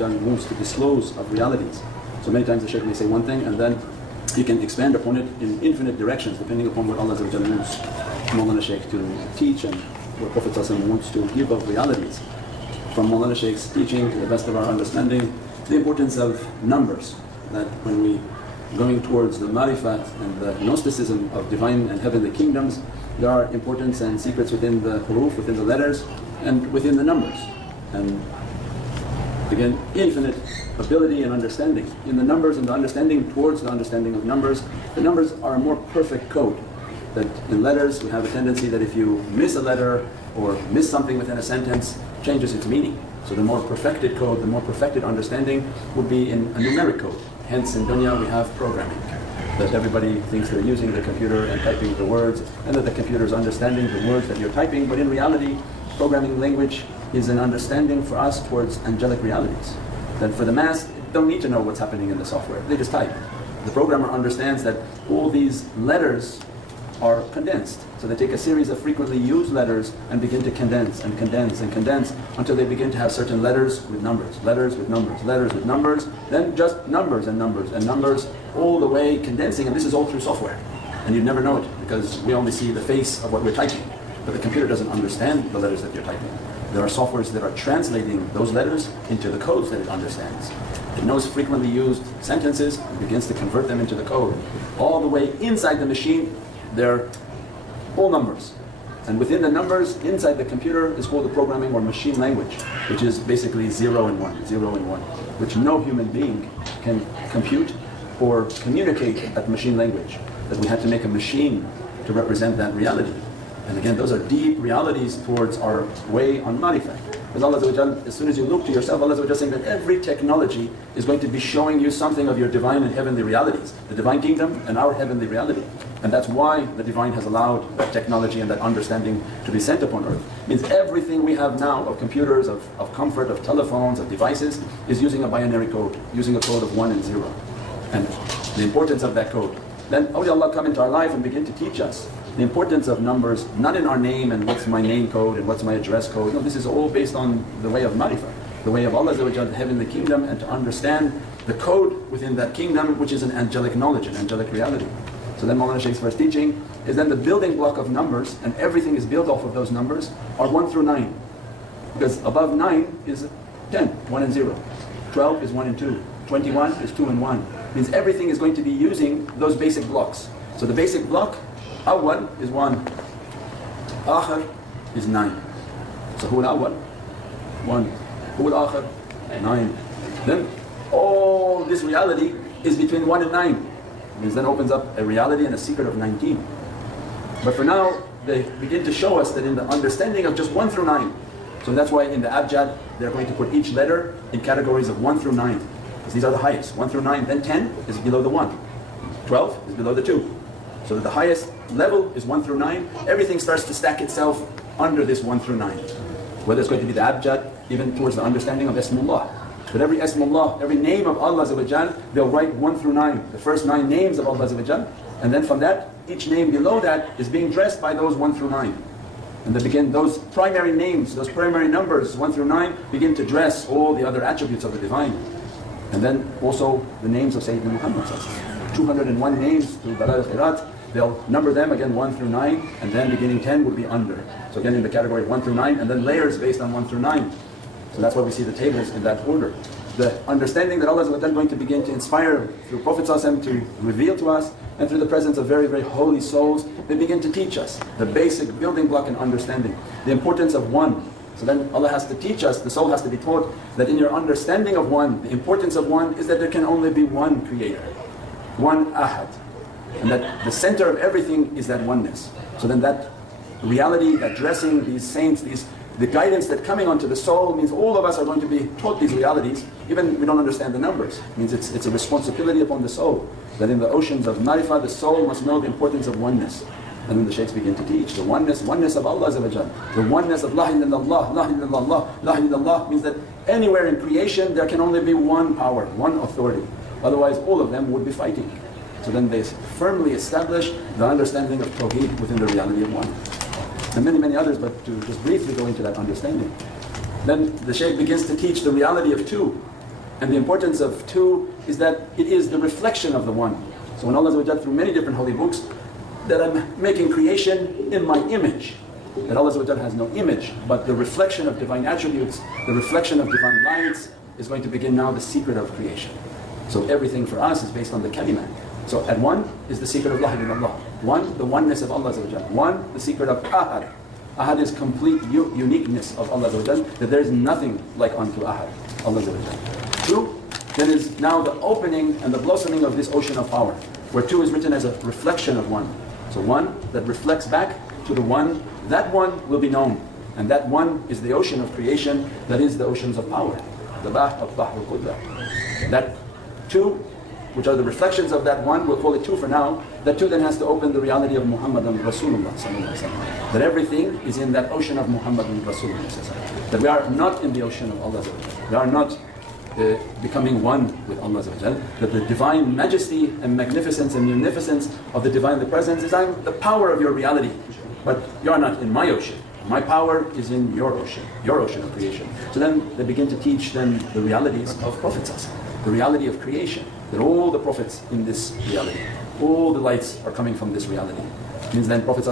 wants to disclose of realities. So many times the Shaykh may say one thing and then he can expand upon it in infinite directions depending upon what Allah wants Mawlana Shaykh to teach and what Prophet ﷺ wants to give of realities. From Mawlana Shaykh's teaching, to the best of our understanding, the importance of numbers, that when we going towards the marifat and the Gnosticism of divine and heavenly kingdoms, there are importance and secrets within the huruf, within the letters, and within the numbers. And again, infinite ability and understanding in the numbers and the understanding towards the understanding of numbers. The numbers are a more perfect code. That in letters we have a tendency that if you miss a letter or miss something within a sentence, changes its meaning. So the more perfected code, the more perfected understanding would be in a numeric code. Hence in dunya we have programming, that everybody thinks they're using the computer and typing the words, and that the computer is understanding the words that you're typing, but in reality programming language is an understanding for us towards angelic realities. That for the mass, they don't need to know what's happening in the software, they just type. The programmer understands that all these letters are condensed. So they take a series of frequently used letters and begin to condense and condense and condense until they begin to have certain letters with numbers, letters with numbers, letters with numbers, then just numbers and numbers and numbers, all the way condensing, and this is all through software. And you'd never know it because we only see the face of what we're typing. But the computer doesn't understand the letters that you're typing. There are softwares that are translating those letters into the codes that it understands. It knows frequently used sentences and begins to convert them into the code. All the way inside the machine, they're all numbers. And within the numbers, inside the computer, is called the programming or machine language, which is basically 0 and 1, 0 and 1, which no human being can compute or communicate at machine language. That we had to make a machine to represent that reality. And again, those are deep realities towards our way on marifat. Because Allah, as soon as you look to yourself, Allah is saying that every technology is going to be showing you something of your divine and heavenly realities, the divine kingdom and our heavenly reality. And that's why the divine has allowed that technology and that understanding to be sent upon earth. It means everything we have now of computers, of comfort, of telephones, of devices, is using a binary code, using a code of 1 and 0. And the importance of that code. Then awliyaullah come into our life and begin to teach us the importance of numbers, not in our name and what's my name code and what's my address code. No, this is all based on the way of marifah, the way of Allah, the heavenly kingdom, and to understand the code within that kingdom, which is an angelic knowledge, an angelic reality. So then Mawlana Shaykh's first teaching is then the building block of numbers, and everything is built off of those numbers, are 1 through 9. Because above 9 is 10, 1 and 0. 12 is 1 and 2. 21 is 2 and 1. Means everything is going to be using those basic blocks. So the basic block, Awwal is 1, Akhir is 9. So Hu al-Awwal, 1, Hu al-Akhir, 9. Then all this reality is between 1 and 9. Means then opens up a reality and a secret of 19. But for now, they begin to show us that in the understanding of just 1 through 9. So that's why in the Abjad, they're going to put each letter in categories of 1 through 9. Because these are the highest, 1 through 9. Then 10 is below the 1. 12 is below the 2. So that the highest level is 1 through 9. Everything starts to stack itself under this 1 through 9. Whether it's going to be the Abjad, even towards the understanding of Ismullah. But every Ismullah, every name of Allah, they'll write 1 through 9, the first 9 names of Allah. And then from that, each name below that is being dressed by those 1 through 9. And they begin, those primary names, those primary numbers, 1 through 9, begin to dress all the other attributes of the divine. And then also the names of Sayyidina Muhammad. 201 names through Dalal al-Khairat. They'll number them again 1 through 9, and then beginning 10 would be under. So again in the category 1 through 9, and then layers based on 1 through 9. So that's why we see the tables in that order. The understanding that Allah is going to begin to inspire through Prophet ﷺ to reveal to us, and through the presence of very, very holy souls, they begin to teach us the basic building block and understanding, the importance of 1. So then Allah has to teach us, the soul has to be taught that in your understanding of 1, the importance of 1 is that there can only be one creator, one ahad. And that the center of everything is that oneness. So then that reality, that dressing, these saints, the guidance that coming onto the soul means all of us are going to be taught these realities, even we don't understand the numbers. It means it's a responsibility upon the soul, that in the oceans of marifah, the soul must know the importance of oneness. And then the shaykhs begin to teach the oneness of Allah, the oneness of La ilaha illallah, La ilaha illallah, La ilaha illallah means that anywhere in creation there can only be one power, one authority. Otherwise all of them would be fighting. So then they firmly establish the understanding of Tawheed within the reality of one. And many, many others, but to just briefly go into that understanding. Then the Shaykh begins to teach the reality of 2. And the importance of two is that it is the reflection of the one. So when Allah Azza wa Jal, through many different holy books, that I'm making creation in my image. That Allah Azza wa Jal has no image, but the reflection of divine attributes, the reflection of divine lights is going to begin now the secret of creation. So everything for us is based on the kalima. So at one is the secret of La ilaha illallah. One, the oneness of Allah Azza wa Jal. One, the secret of Ahad. Ahad is complete uniqueness of Allah Azza wa Jal, that there is nothing like unto Ahad, Allah Azza wa Jal. Two, then is now the opening and the blossoming of this ocean of power, where two is written as a reflection of one. So one that reflects back to the one, that one will be known. And that one is the ocean of creation, that is the oceans of power. The Bah of Bahr al-Qudra. That two, which are the reflections of that one, we'll call it two for now, that two then has to open the reality of Muhammadan Rasulullah. That everything is in that ocean of Muhammadan Rasulullah. That we are not in the ocean of Allah. We are not becoming one with Allah. That the divine majesty and magnificence and munificence of the Divine Presence is the power of your reality. But you are not in my ocean. My power is in your ocean of creation. So then they begin to teach then the realities of Prophets, the reality of creation. That all the prophets in this reality, all the lights are coming from this reality. It means then Prophets